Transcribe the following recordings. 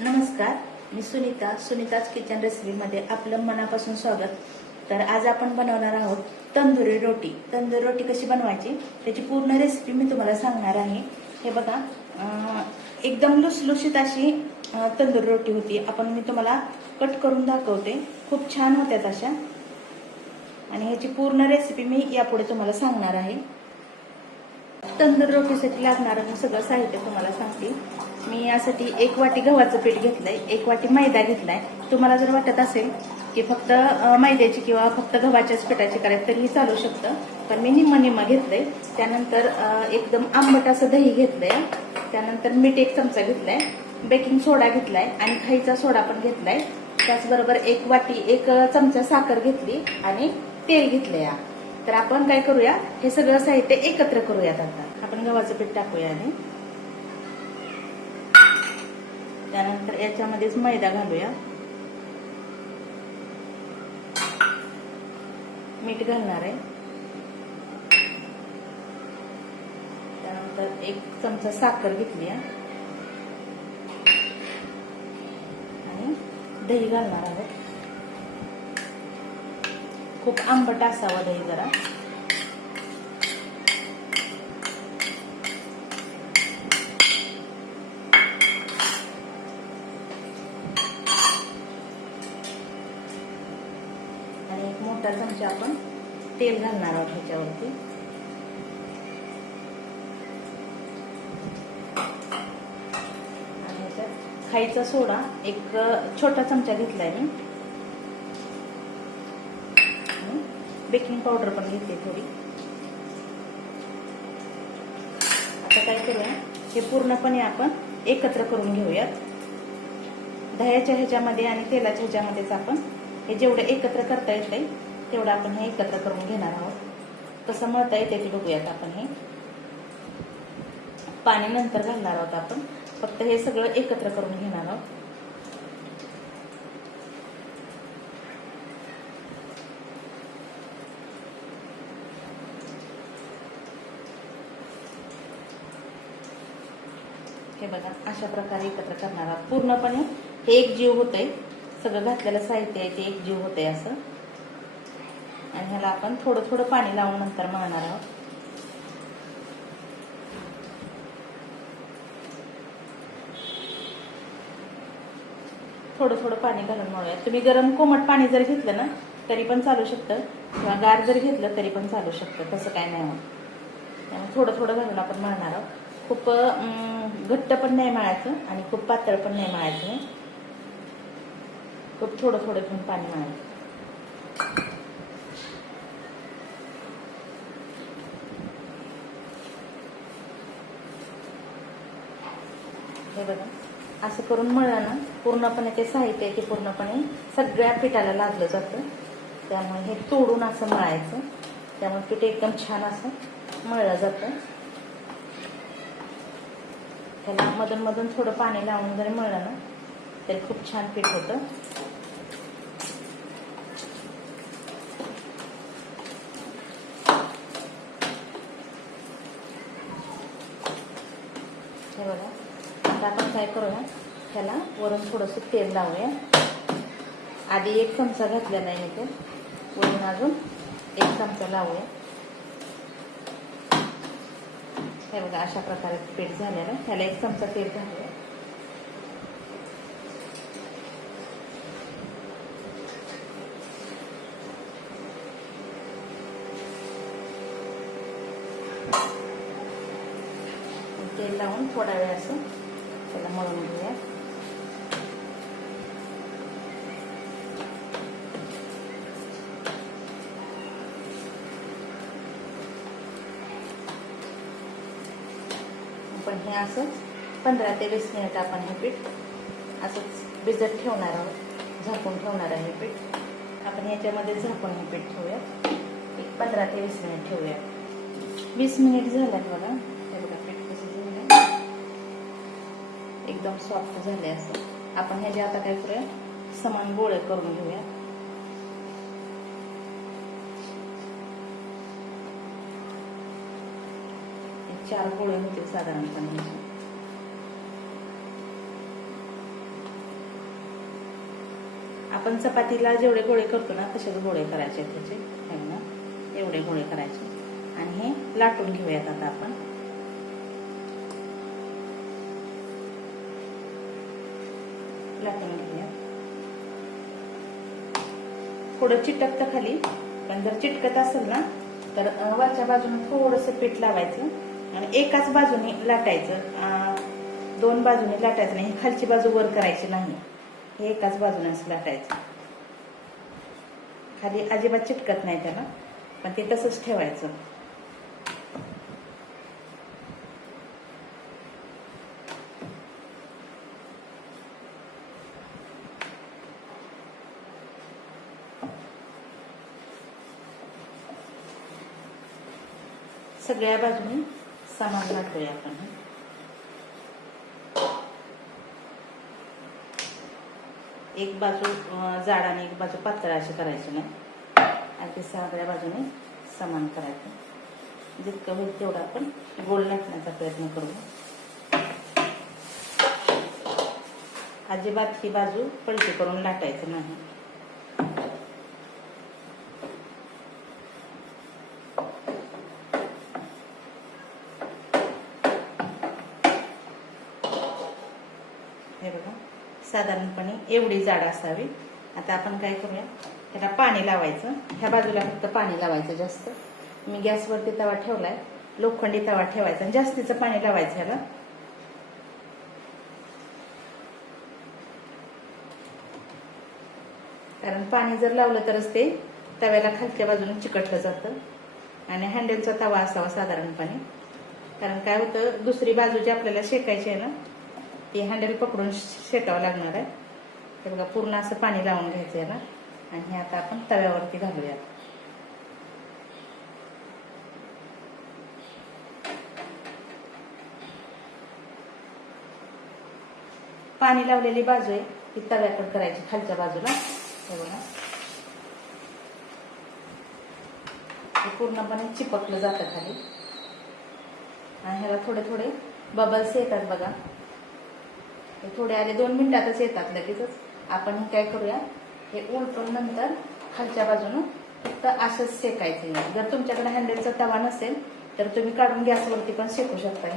नमस्कार, मी सुनीताज किचन रेसिपीमध्ये आपलं मनापासून स्वागत। तर आज आपण बनवणार आहोत तंदुरी रोटी। तंदुरी रोटी कशी बनवायची त्याची पूर्ण रेसिपी मी तुम्हाला सांगणार आहे। हे बघा, एकदम लुसलुशीत अशी तंदुरी रोटी होती। मी तुम्हाला कट करून दाखवते, खूप छान होत्यात अशा। आणि ह्याची पूर्ण रेसिपी मी यापुढे तुम्हाला सांगणार आहे। तंदूर रोटीसाठी लागणारं सगळं साहित्य तुम्हाला सांगते। मी यासाठी 1 वाटी गव्हाचं पीठ घेतलंय, 1 वाटी मैदा घेतलाय। तुम्हाला जर वाटत असेल की फक्त मैद्याची किंवा फक्त गव्हाच्याच पिठाची करायची तरीही चालू शकतं, पण मी निम्म घेतलंय। त्यानंतर एकदम आंबट असं दही घेतलंय। त्यानंतर मीठ 1 चमचा घेतलाय, बेकिंग सोडा घेतलाय आणि खायचा सोडा पण घेतलाय। त्याचबरोबर 1 वाटी 1 चमचा साखर घेतली आणि तेल घेतलंय। तर आपण काय करूया, हे सगळं साहित्य एकत्र करूयात। आता आपण गव्हाचं पीठ टाकूया आणि त्यानंतर याच्यामध्येच मैदा घालूया, मीठ घालणार आहे। त्यानंतर 1 चमचा साखर घेतली आणि दही घालणार आहोत। खूप आंबट असावं दही जरा। आणि 1 मोठा चमचा आपण तेल घालणार आहोत ह्याच्यावरती। आणि ह्याच्यात खायचा सोडा 1 छोटा चमचा घेतलाय मी। बेकिंग पावडर पण घेतली थोडी। आता काय करूया, हे पूर्णपणे आपण एकत्र करून घेऊयात। दह्याच्या ह्याच्यामध्ये आणि तेलाच्या ह्याच्यामध्येच आपण हे जेवढं एकत्र करता येतंय तेवढं आपण हे एकत्र करून घेणार आहोत। कसं मळता येते ते बघूयात आपण। हे पाणी नंतर घालणार आहोत आपण, फक्त हे सगळं एकत्र करून घेणार आहोत। हे बघा, अशा प्रकारे एकत्र करणार आहोत। पूर्णपणे हे एक जीव होतंय, सगळं घातलेलं साहित्य आहे ते एक जीव होतंय असं। आणि ह्याला आपण थोडं थोडं पाणी लावून नंतर मळणार आहोत। थोडं थोडं पाणी घालून मळूया। तुम्ही गरम कोमट पाणी जर घेतलं ना तरी पण चालू शकतं, किंवा गार जर घेतलं तरी पण चालू शकतं, तसं काय नाही होत। त्यामुळे थोडं थोडं घालून आपण मळणार आहोत। खूप घट्ट पण नाही मळायचं आणि खूप पातळ पण नाही मळायचं, खूप थोडं थोडं घेऊन पाणी मळायचं। हे बघा, असं करून मळलं ना पूर्णपणे ते साहित्य आहे ते पूर्णपणे सगळ्या पिठाला लागलं जातं। त्यामुळे हे तोडून असं मळायचं, त्यामुळे पीठ एकदम छान असं मळलं जातं। त्याला मधून मधून थोडं पाणी लावून जरी मळलं ना तरी खूप छान पीठ होतं। हे बघा, आता आपण काय करूया, त्याला वरून थोडंसं तेल लावूया। आधी 1 चमचा घातलेला आहे, इथे वरून अजून 1 चमचा लावूया। हे बघा, अशा प्रकारे पीठ झालेलं, त्याला 1 चमचा तेल घालूया। तेल लावून थोडा वेळ असं त्याला मळून घेऊया। आपण हे असंच 15 ते 20 मिनिट आपण हे पीठ असंच भिजत ठेवणार आहोत, झाकून ठेवणार आहे हे पीठ। आपण याच्यामध्ये झाकून हे पीठ ठेवूया, एक 15 ते 20 मिनिट ठेवूया। 20 मिनिट झाल्यात बघा। हे बघा, पीठ कसं झालं, एकदम सॉफ्ट झाले असं। आपण ह्याचे आता काय करूया, समान गोळे करून घेऊया। 4 गोळे होतील साधारणपणे। आपण चपातीला जेवढे गोळे करतो ना तसेच गोळे करायचे त्याचे है ना, एवढे गोळे करायचे आणि हे लाटून घेऊयात आता आपण. लाटून घेऊया. थोडं चिटकतं खाली, पण जर चिटकत असेल ना तर वरच्या बाजूने थोडंसं पीठ लावायचं आणि एकाच बाजूने लाटायचं. दोन बाजूने लाटायचं नाही, खालची बाजू वर करायची नाही, हे एकाच बाजूने असं लाटायचं. खाली अजिबात चिटकत नाही त्याला, पण ते तसंच ठेवायचं. सगळ्या बाजूने समान लाटूया आपण. एक बाजू जाड आणि एक बाजू पातळ अशी करायची नाही, आणि ते सगळ्या बाजूने समान करायचं. जितकं होईल तेवढं आपण गोल लाटण्याचा प्रयत्न करू. अजिबात ही बाजू पलटी करून लाटायचं नाही. हे बघा, साधारणपणे एवढी जाड असावी. आता आपण काय करूया, त्याला पाणी लावायचं. ह्या बाजूला फक्त पाणी लावायचं जास्त. मी गॅसवरती तवा ठेवलाय, लोखंडी तवा ठेवायचा आणि जास्तीचं पाणी लावायचं ह्याला. कारण पाणी जर लावलं तरच ते तव्याला खालच्या बाजूने चिकटलं जातं. आणि हँडलचा तवा असावा साधारणपणे, कारण काय होतं, दुसरी बाजू जी आपल्याला शेकायची आहे ना ती हँडल पकडून शेकावं लागणार आहे. हे बघा, पूर्ण असं पाणी लावून घ्यायचं याला आणि हे आता आपण तव्यावरती घालूया. पाणी लावलेली बाजू आहे ती तव्याकडे करायची खालच्या बाजूला. हे बघा, हे पूर्णपणे चिपकलं जातं खाली आणि ह्याला थोडे थोडे बबल्स येतात बघा. हे थोडे आले 2 मिनिटातच येतात लगेचच. आपण हे काय करूया, हे उलटून नंतर खालच्या बाजूनं फक्त असंच शेकायचं. जर तुमच्याकडे हँडलचा तवा नसेल तर तुम्ही काढून गॅसवरती पण शेकू शकता.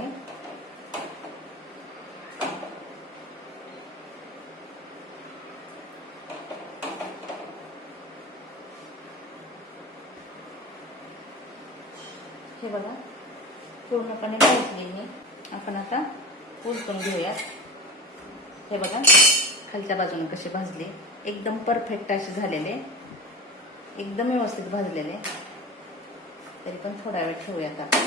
हे बघा, पूर्णपणे भाजली मी. आपण आता उलटून घेऊयात. हे बघा, खालच्या बाजूने कशी भाजली, एकदम परफेक्ट अशी झालेले, एकदम व्यवस्थित भाजलेले. तरी पण थोडा वेळ ठेवूयात आपण.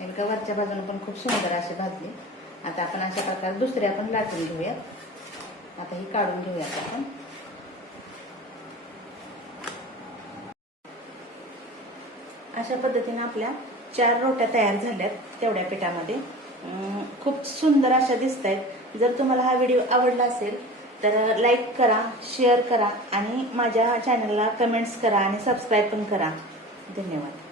नेमका वरच्या बाजूने पण खूप सुंदर अशी भाजली. आता आपण अशा प्रकारे दुसरी आपण लाटून घेऊयात. आता ही काढून घेऊयात आपण. अशा पद्धतीने आपल्या 4 रोट्या तयार झाल्यात तेवढ्या पिठामध्ये. खूप सुंदर अशा दिसत आहेत. जर तुम्हाला हा व्हिडिओ आवडला असेल तर लाईक करा, शेअर करा आणि माझ्या चॅनलला कमेंट्स करा आणि सबस्क्राईब पण करा. धन्यवाद.